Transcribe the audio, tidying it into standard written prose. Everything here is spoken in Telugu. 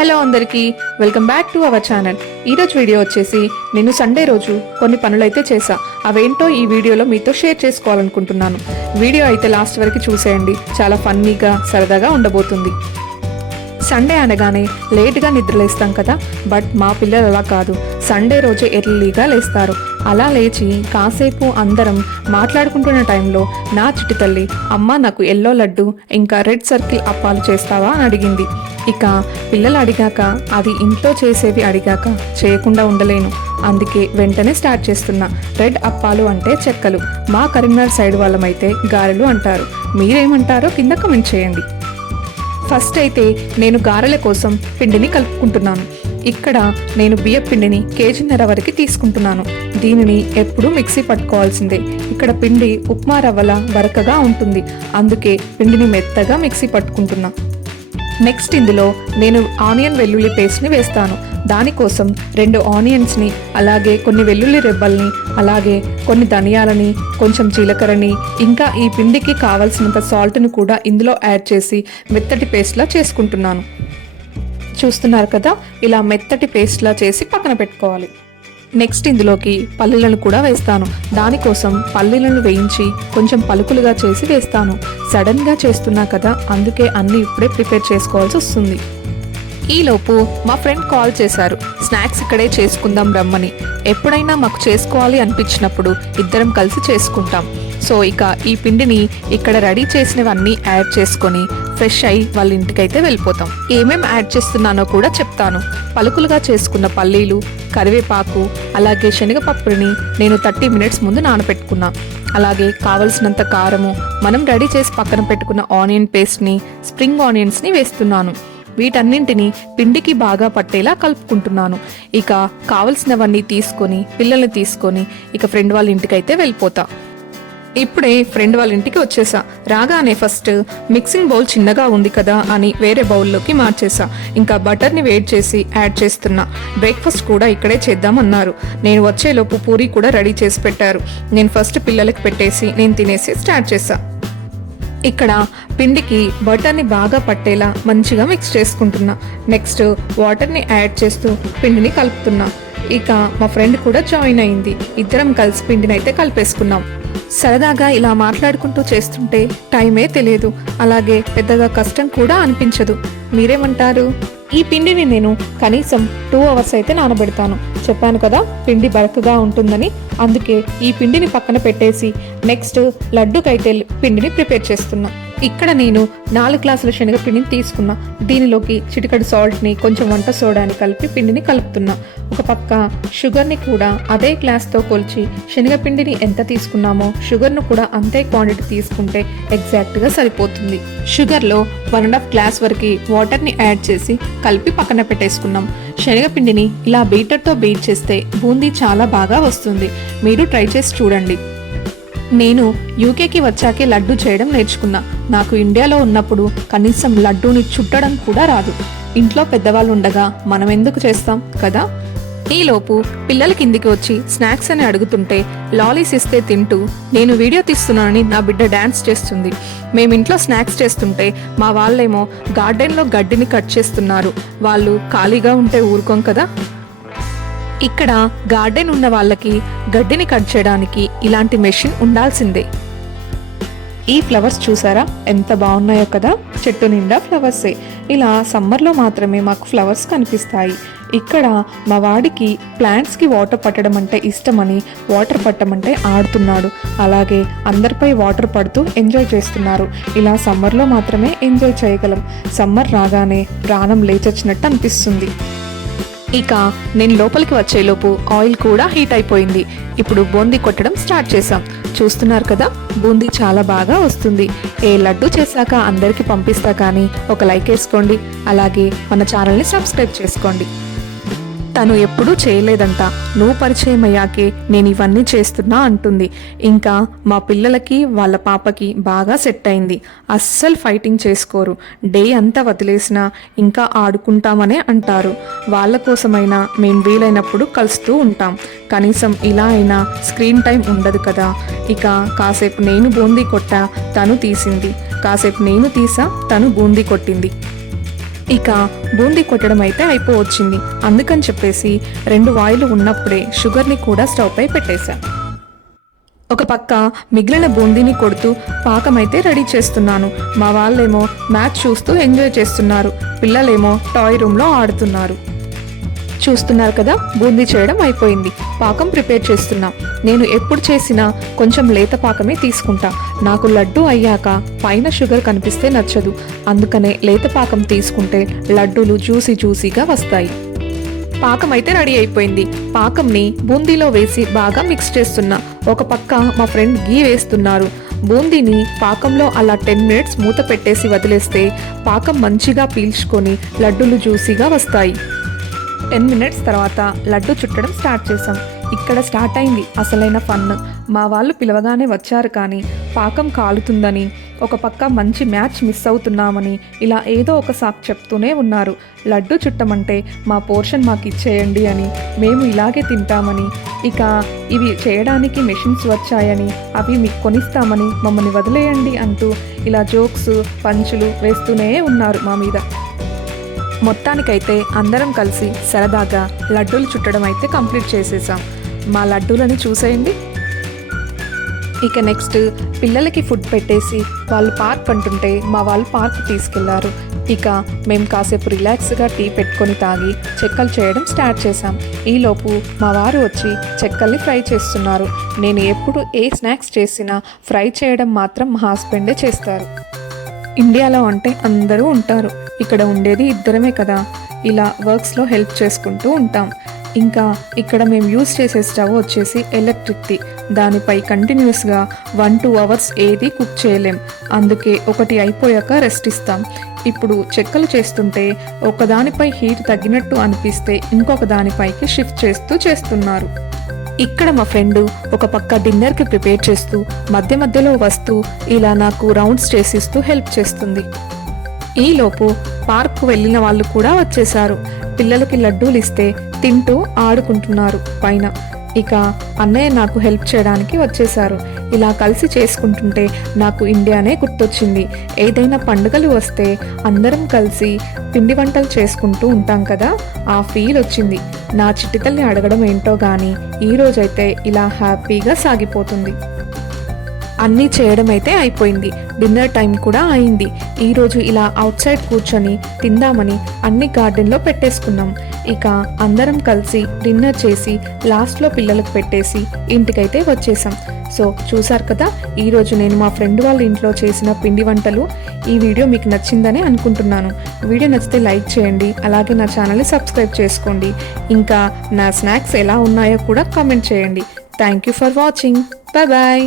హలో అందరికీ, welcome back to our channel. ఈరోజు వీడియో వచ్చేసి నేను సండే రోజు కొన్ని పనులైతే చేశా. అవేంటో ఈ వీడియోలో మీతో షేర్ చేసుకోవాలనుకుంటున్నాను. వీడియో అయితే లాస్ట్ వరకు చూసేయండి, చాలా ఫన్నీగా సరదాగా ఉండబోతుంది. సండే అనగానే లేట్గా నిద్రలేస్తాం కదా, బట్ మా పిల్లలు అలా కాదు. సండే రోజే ఎర్లీగా లేస్తారు. అలా లేచి కాసేపు అందరం మాట్లాడుకుంటున్న టైంలో నా చిట్టి తల్లి, అమ్మ నాకు ఎల్లో లడ్డు ఇంకా రెడ్ సర్కిల్ అప్పాలు చేస్తావా అని అడిగింది. ఇక పిల్లలు అడిగాక, అది ఇంట్లో చేసేవి అడిగాక చేయకుండా ఉండలేను. అందుకే వెంటనే స్టార్ట్ చేస్తున్నా. రెడ్ అప్పాలు అంటే చెక్కలు, మా కరీంనగర్ సైడ్ వాళ్ళమైతే గారెలు అంటారు. మీరేమంటారో కింద కమెంట్ చేయండి. ఫస్ట్ అయితే నేను గారెల కోసం పిండిని కలుపుకుంటున్నాను. ఇక్కడ నేను బియ్యం పిండిని కేజీన్నర వరకు తీసుకుంటున్నాను. దీనిని ఎప్పుడూ మిక్సీ పట్టుకోవాల్సిందే. ఇక్కడ పిండి ఉప్మా రవ్వల బరకగా ఉంటుంది, అందుకే పిండిని మెత్తగా మిక్సీ పట్టుకుంటున్నా. నెక్స్ట్ ఇందులో నేను ఆనియన్ వెల్లుల్లి పేస్ట్ని వేస్తాను. దానికోసం 2 ఆనియన్స్ని, అలాగే కొన్ని వెల్లుల్లి రెబ్బల్ని, అలాగే కొన్ని ధనియాలని, కొంచెం జీలకర్రని, ఇంకా ఈ పిండికి కావలసినంత సాల్ట్ని కూడా ఇందులో యాడ్ చేసి మెత్తటి పేస్ట్లా చేసుకుంటున్నాను. చూస్తున్నారు కదా, ఇలా మెత్తటి పేస్ట్లా చేసి పక్కన పెట్టుకోవాలి. నెక్స్ట్ ఇందులోకి పల్లీలను కూడా వేస్తాను. దానికోసం పల్లీలను వేయించి కొంచెం పలుకులుగా చేసి వేస్తాను. సడన్గా చేస్తున్నా కదా, అందుకే అన్నీ ఇప్పుడే ప్రిపేర్ చేసుకోవాల్సి వస్తుంది. ఈలోపు మా ఫ్రెండ్ కాల్ చేశారు, స్నాక్స్ ఇక్కడే చేసుకుందాం రమ్మని. ఎప్పుడైనా మాకు చేసుకోవాలి అనిపించినప్పుడు ఇద్దరం కలిసి చేసుకుంటాం. సో ఇక ఈ పిండిని ఇక్కడ రెడీ చేసినవన్నీ యాడ్ చేసుకొని ఫ్రెష్ అయ్యి వాళ్ళ ఇంటికైతే వెళ్ళిపోతాం. ఏమేం యాడ్ చేస్తున్నానో కూడా చెప్తాను. పలుకులుగా చేసుకున్న పల్లీలు, కరివేపాకు, అలాగే శనగపప్పుని నేను 30 మినిట్స్ ముందు నానబెట్టుకున్నా. అలాగే కావలసినంత కారము, మనం రెడీ చేసి పక్కన పెట్టుకున్న ఆనియన్ పేస్ట్ని, స్ప్రింగ్ ఆనియన్స్ని వేస్తున్నాను. వీటన్నింటినీ పిండికి బాగా పట్టేలా కలుపుకుంటున్నాను. ఇక కావలసినవన్నీ తీసుకొని పిల్లల్ని తీసుకొని ఇక ఫ్రెండ్ వాళ్ళ ఇంటికైతే వెళ్ళిపోతా. ఇప్పుడే ఫ్రెండ్ వాళ్ళ ఇంటికి వచ్చేసా. రాగానే ఫస్ట్ మిక్సింగ్ బౌల్ చిన్నగా ఉంది కదా అని వేరే బౌల్లోకి మార్చేసా. ఇంకా బటర్ని వేడి చేసి యాడ్ చేస్తున్నా. బ్రేక్ఫాస్ట్ కూడా ఇక్కడే చేద్దామన్నారు. నేను వచ్చేలోపు పూరి కూడా రెడీ చేసి పెట్టారు. నేను ఫస్ట్ పిల్లలకి పెట్టేసి నేను తినేసి స్టార్ట్ చేసా. ఇక్కడ పిండికి బటర్ని బాగా పట్టేలా మంచిగా మిక్స్ చేసుకుంటున్నా. నెక్స్ట్ వాటర్ని యాడ్ చేస్తూ పిండిని కలుపుతున్నా. ఇక మా ఫ్రెండ్ కూడా జాయిన్ అయింది. ఇద్దరం కలిసి పిండిని అయితే కలిపేసుకున్నాం. సరదాగా ఇలా మాట్లాడుకుంటూ చేస్తుంటే టైమే తెలియదు, అలాగే పెద్దగా కష్టం కూడా అనిపించదు. మీరేమంటారు? ఈ పిండిని నేను కనీసం 2 అవర్స్ అయితే నానబెడతాను. చెప్పాను కదా పిండి బరకగా ఉంటుందని, అందుకే ఈ పిండిని పక్కన పెట్టేసి నెక్స్ట్ లడ్డుకైతే పిండిని ప్రిపేర్ చేస్తున్నా. ఇక్కడ నేను 4 గ్లాసుల శనగపిండిని తీసుకున్నా. దీనిలోకి చిటికెడు సాల్ట్ని, కొంచెం వంట సోడాని కలిపి పిండిని కలుపుతున్నా. ఒక పక్క షుగర్ని కూడా అదే గ్లాస్తో కొలిచి శనగపిండిని ఎంత తీసుకున్నామో షుగర్ను కూడా అంతే క్వాంటిటీ తీసుకుంటే ఎగ్జాక్ట్గా సరిపోతుంది. షుగర్లో 1.5 గ్లాస్ వరకు వాటర్ని యాడ్ చేసి కలిపి పక్కన పెట్టేసుకున్నాం. శనగపిండిని ఇలా బీటర్తో బీట్ చేస్తే బూందీ చాలా బాగా వస్తుంది. మీరు ట్రై చేసి చూడండి. నేను యూకేకి వచ్చాకే లడ్డు చేయడం నేర్చుకున్నా. నాకు ఇండియాలో ఉన్నప్పుడు కనీసం లడ్డూని చుట్టడం కూడా రాదు. ఇంట్లో పెద్దవాళ్ళు ఉండగా మనం ఎందుకు చేస్తాం కదా. ఈలోపు పిల్లల కిందికి వచ్చి స్నాక్స్ అని అడుగుతుంటే లాలీస్ ఇస్తే తింటూ నేను వీడియో తీస్తున్నానని నా బిడ్డ డాన్స్ చేస్తుంది. మేమింట్లో స్నాక్స్ చేస్తుంటే మా వాళ్ళేమో గార్డెన్లో గడ్డిని కట్ చేస్తున్నారు. వాళ్ళు ఖాళీగా ఉంటే ఊరుకోం కదా. ఇక్కడ గార్డెన్ ఉన్న వాళ్ళకి గడ్డిని కట్ చేయడానికి ఇలాంటి మెషిన్ ఉండాల్సిందే. ఈ ఫ్లవర్స్ చూసారా ఎంత బాగున్నాయో కదా, చెట్టు నిండా ఫ్లవర్సే. ఇలా సమ్మర్లో మాత్రమే మాకు ఫ్లవర్స్ కనిపిస్తాయి. ఇక్కడ మా వాడికి ప్లాంట్స్కి వాటర్ పట్టడం అంటే ఇష్టమని వాటర్ పట్టమంటే ఆడుతున్నాడు. అలాగే అందరిపై వాటర్ పడుతూ ఎంజాయ్ చేస్తున్నారు. ఇలా సమ్మర్లో మాత్రమే ఎంజాయ్ చేయగలం. సమ్మర్ రాగానే ప్రాణం లేచొచ్చినట్టు అనిపిస్తుంది. ఇక నేను లోపలికి వచ్చేలోపు ఆయిల్ కూడా హీట్ అయిపోయింది. ఇప్పుడు బూందీ కొట్టడం స్టార్ట్ చేసాం. చూస్తున్నారు కదా, బూందీ చాలా బాగా వస్తుంది. ఏ లడ్డు చేశాక అందరికీ పంపిస్తా, కానీ ఒక లైక్ వేసుకోండి, అలాగే మన ఛానల్ని సబ్స్క్రైబ్ చేసుకోండి. తను ఎప్పుడూ చేయలేదంట, నువ్వు పరిచయం అయ్యాకే నేను ఇవన్నీ చేస్తున్నా అంటుంది. ఇంకా మా పిల్లలకి వాళ్ళ పాపకి బాగా సెట్ అయింది. అస్సలు ఫైటింగ్ చేసుకోరు. డే అంతా వదిలేసినా ఇంకా ఆడుకుంటామనే అంటారు. వాళ్ళ కోసమైనా మేము వీలైనప్పుడు కలుస్తూ ఉంటాం. కనీసం ఇలా అయినా స్క్రీన్ టైం ఉండదు కదా. ఇక కాసేపు నేను బూందీ కొట్టా, తను తీసింది. కాసేపు నేను తీసా, తను బూందీ కొట్టింది. ఇక బూందీ కొట్టడం అయితే అయిపోవచ్చింది. అందుకని చెప్పేసి 2 వాయిలు ఉన్నప్పుడే షుగర్ని కూడా స్టవ్ పై పెట్టేశా. ఒక పక్క మిగిలిన బూందీని కొడుతూ పాకం అయితే రెడీ చేస్తున్నాను. మా వాళ్ళేమో మ్యాచ్ చూస్తూ ఎంజాయ్ చేస్తున్నారు, పిల్లలేమో టాయ్ రూమ్లో ఆడుతున్నారు. చూస్తున్నారు కదా, బూందీ చేయడం అయిపోయింది. పాకం ప్రిపేర్ చేస్తున్నా. నేను ఎప్పుడు చేసినా కొంచెం లేత పాకమే తీసుకుంటా. నాకు లడ్డు అయ్యాక పైన షుగర్ కనిపిస్తే నచ్చదు. అందుకనే లేత పాకం తీసుకుంటే లడ్డూలు జ్యూసీగా వస్తాయి. పాకం అయితే రెడీ అయిపోయింది. పాకంని బూందీలో వేసి బాగా మిక్స్ చేస్తున్నా. ఒక పక్క మా ఫ్రెండ్ గీ వేస్తున్నారు. బూందీని పాకంలో అలా 10 మినిట్స్ మూత పెట్టేసి వదిలేస్తే పాకం మంచిగా పీల్చుకొని లడ్డూలు జ్యూసీగా వస్తాయి. 10 మినిట్స్ తర్వాత లడ్డు చుట్టడం స్టార్ట్ చేసాం. ఇక్కడ స్టార్ట్ అయింది అసలైన ఫన్. మా వాళ్ళు పిలవగానే వచ్చారు, కానీ పాకం కాలుతుందని, ఒక పక్క మంచి మ్యాచ్ మిస్ అవుతున్నామని ఇలా ఏదో ఒక సాకు చెప్తూనే ఉన్నారు. లడ్డు చుట్టమంటే మా పోర్షన్ మాకు ఇచ్చేయండి అని, మేము ఇలాగే తింటామని, ఇక ఇవి చేయడానికి మెషిన్స్ వచ్చాయని అవి మీకు కొనిస్తామని, మమ్మల్ని వదిలేయండి అంటూ ఇలా జోక్స్ పంచులు వేస్తూనే ఉన్నారు మా మీద. మొత్తానికైతే అందరం కలిసి సరదాగా లడ్డూలు చుట్టడం అయితే కంప్లీట్ చేసేసాం. మా లడ్డూలని చూసేయండి. ఇక నెక్స్ట్ పిల్లలకి ఫుడ్ పెట్టేసి వాళ్ళు పార్క్ అంటుంటే మా వాళ్ళు పార్క్ తీసుకెళ్లారు. ఇక మేము కాసేపు రిలాక్స్గా టీ పెట్టుకొని తాగి చెక్కలు చేయడం స్టార్ట్ చేశాం. ఈలోపు మా వారు వచ్చి చెక్కల్ని ఫ్రై చేస్తున్నారు. నేను ఎప్పుడు ఏ స్నాక్స్ చేసినా ఫ్రై చేయడం మాత్రం మా హస్బెండే చేస్తారు. ఇండియాలో అంటే అందరూ ఉంటారు, ఇక్కడ ఉండేది ఇద్దరమే కదా, ఇలా వర్క్స్లో హెల్ప్ చేసుకుంటూ ఉంటాం. ఇంకా ఇక్కడ మేము యూజ్ చేసే స్టవ్ వచ్చేసి ఎలక్ట్రిక్ది. దానిపై కంటిన్యూస్గా 1-2 అవర్స్ ఏది కుక్ చేయలేం. అందుకే ఒకటి అయిపోయాక రెస్ట్ ఇస్తాం. ఇప్పుడు చెక్కలు చేస్తుంటే ఒకదానిపై హీట్ తగ్గినట్టు అనిపిస్తే ఇంకొక దానిపైకి షిఫ్ట్ చేస్తున్నారు. ఇక్కడ మా ఫ్రెండ్ ఒక పక్క డిన్నర్కి ప్రిపేర్ చేస్తూ మధ్య మధ్యలో వస్తూ ఇలా నాకు రౌండ్స్ చేసిస్తూ హెల్ప్ చేస్తుంది. ఈలోపు పార్క్కు వెళ్ళిన వాళ్ళు కూడా వచ్చేశారు. పిల్లలకి లడ్డూలు ఇస్తే తింటూ ఆడుకుంటున్నారు పైన. ఇక అన్నయ్య నాకు హెల్ప్ చేయడానికి వచ్చేశారు. ఇలా కలిసి చేసుకుంటుంటే నాకు ఇండియానే గుర్తొచ్చింది. ఏదైనా పండుగలు వస్తే అందరం కలిసి పిండి వంటలు చేసుకుంటూ ఉంటాం కదా, ఆ ఫీల్ వచ్చింది. నా చిట్టి తల్లి అడగడం ఏంటో కానీ ఈరోజైతే ఇలా హ్యాపీగా సాగిపోతుంది. అన్నీ చేయడం అయితే అయిపోయింది. డిన్నర్ టైం కూడా అయింది. ఈరోజు ఇలా అవుట్ సైడ్ కూర్చొని తిందామని అన్ని గార్డెన్లో పెట్టేసుకున్నాం. ఇక అందరం కలిసి డిన్నర్ చేసి లాస్ట్లో పిల్లలకు పెట్టేసి ఇంటికైతే వచ్చేసాం. సో చూసారు కదా, ఈరోజు నేను మా ఫ్రెండ్ వాళ్ళ ఇంట్లో చేసిన పిండి వంటలు. ఈ వీడియో మీకు నచ్చిందని అనుకుంటున్నాను. వీడియో నచ్చితే లైక్ చేయండి, అలాగే నా ఛానల్ని సబ్స్క్రైబ్ చేసుకోండి. ఇంకా నా స్నాక్స్ ఎలా ఉన్నాయో కూడా కామెంట్ చేయండి. Thank you for watching. Bye.